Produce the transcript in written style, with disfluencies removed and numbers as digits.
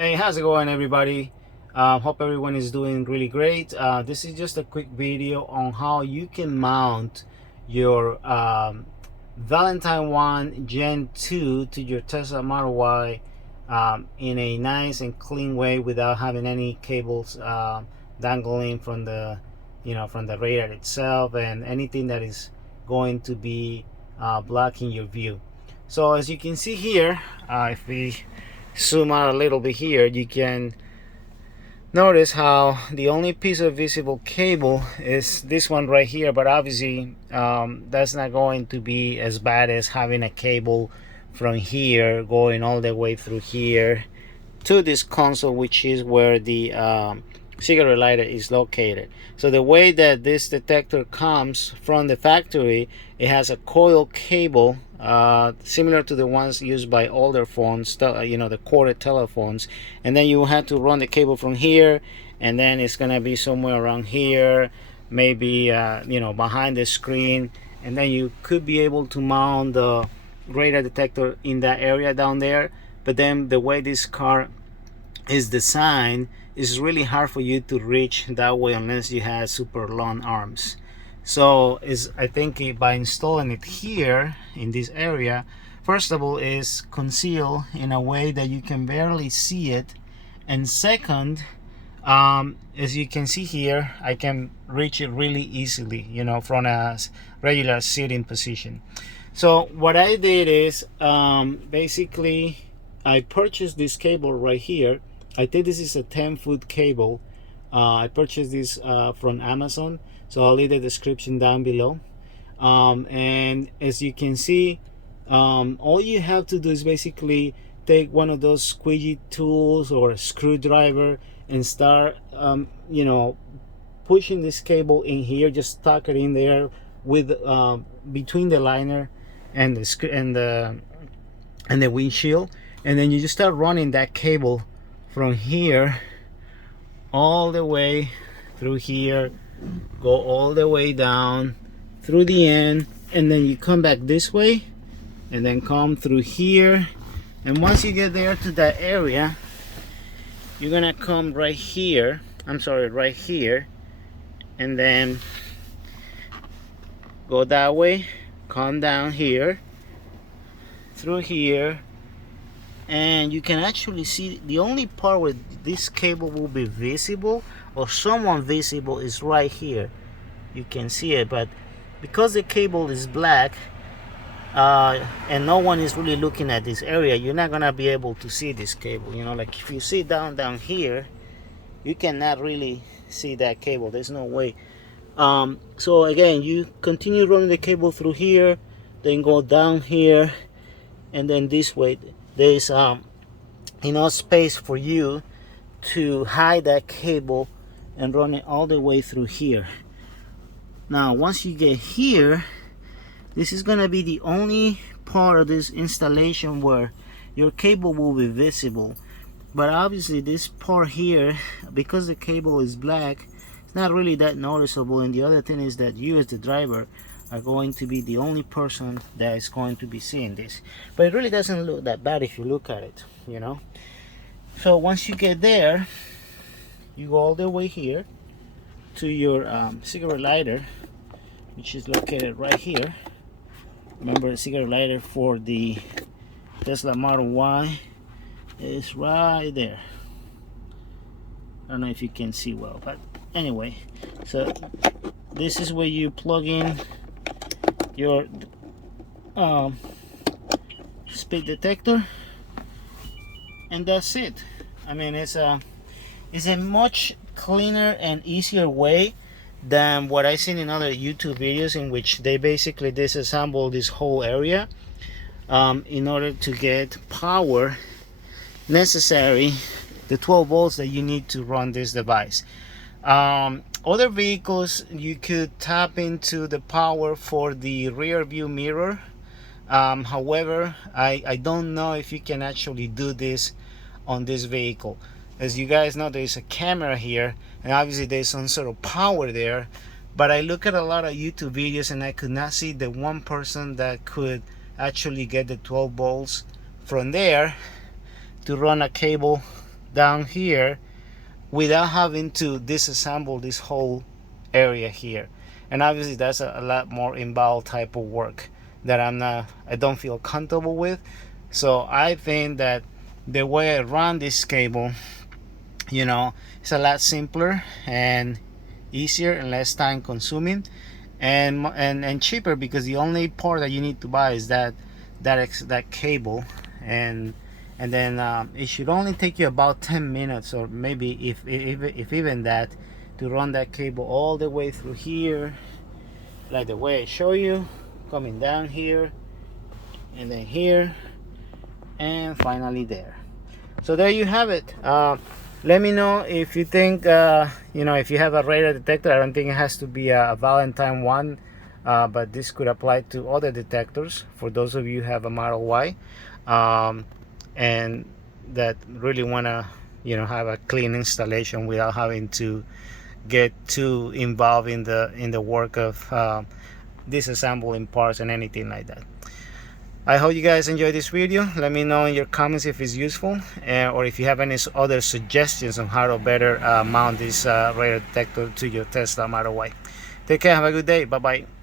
Hey, how's it going, everybody? Hope everyone is doing really great. This is just a quick video on how you can mount your Valentine 1 Gen 2 to your Tesla Model Y in a nice and clean way without having any cables dangling from the from the radar itself and anything that is going to be blocking your view. So as you can see here, if we zoom out a little bit here, you can notice how the only piece of visible cable is this one right here, but obviously that's not going to be as bad as having a cable from here going all the way through here to this console, which is where the cigarette lighter is located. So the way that this detector comes from the factory, it has a coil cable similar to the ones used by older phones, the corded telephones, and then you have to run the cable from here, and then it's gonna be somewhere around here, maybe behind the screen, and then you could be able to mount the radar detector in that area down there. But then the way this car is designed, is really hard for you to reach that way unless you have super long arms. So I think by installing it here in this area, first of all, is concealed in a way that you can barely see it, and second, as you can see here, I can reach it really easily, from a regular sitting position. So what I did is basically I purchased this cable right here. I think this is a 10-foot cable. I purchased this from Amazon, so I'll leave the description down below. And as you can see, all you have to do is basically take one of those squeegee tools or a screwdriver and start pushing this cable in here. Just tuck it in there with between the liner and the windshield, and then you just start running that cable from here all the way through here, go all the way down through the end, and then you come back this way and then come through here. And once you get there to that area, you're gonna come right here, right here, and then go that way, come down here through here, and you can actually see the only part where this cable will be visible or somewhat visible is right here. You can see it, but because the cable is black and no one is really looking at this area, you're not gonna be able to see this cable. Like if you see down here, you cannot really see that cable. There's no way. So again, you continue running the cable through here, then go down here, and then this way there's enough space for you to hide that cable and run it all the way through here. Now once you get here, this is gonna be the only part of this installation where your cable will be visible. But obviously this part here, because the cable is black, it's not really that noticeable. And the other thing is that you as the driver are going to be the only person that is going to be seeing this. But it really doesn't look that bad if you look at it, So once you get there, you go all the way here to your cigarette lighter, which is located right here. Remember, the cigarette lighter for the Tesla Model Y is right there. I don't know if you can see well, but anyway, so this is where you plug in your speed detector, and that's it. I mean, it's a much cleaner and easier way than what I've seen in other YouTube videos, in which they basically disassemble this whole area in order to get power necessary, the 12 volts that you need to run this device. Other vehicles, you could tap into the power for the rear view mirror. However, I don't know if you can actually do this on this vehicle. As you guys know, there's a camera here, and obviously there's some sort of power there, but I look at a lot of YouTube videos and I could not see the one person that could actually get the 12 volts from there to run a cable down here without having to disassemble this whole area here. And obviously that's a lot more involved type of work that I don't feel comfortable with. So I think that the way I run this cable, it's a lot simpler and easier and less time consuming, and cheaper, because the only part that you need to buy is that cable. And then it should only take you about 10 minutes, or maybe if even that, to run that cable all the way through here, like the way I show you, coming down here and then here and finally there. So there you have it. Let me know if you think if you have a radar detector. I don't think it has to be a Valentine one, but this could apply to other detectors for those of you who have a Model Y, and that really want to have a clean installation without having to get too involved in the work of disassembling parts and anything like that. I hope you guys enjoyed this video. Let me know in your comments if it's useful, or if you have any other suggestions on how to better mount this radar detector to your Tesla Model Y. Take care, have a good day, bye bye.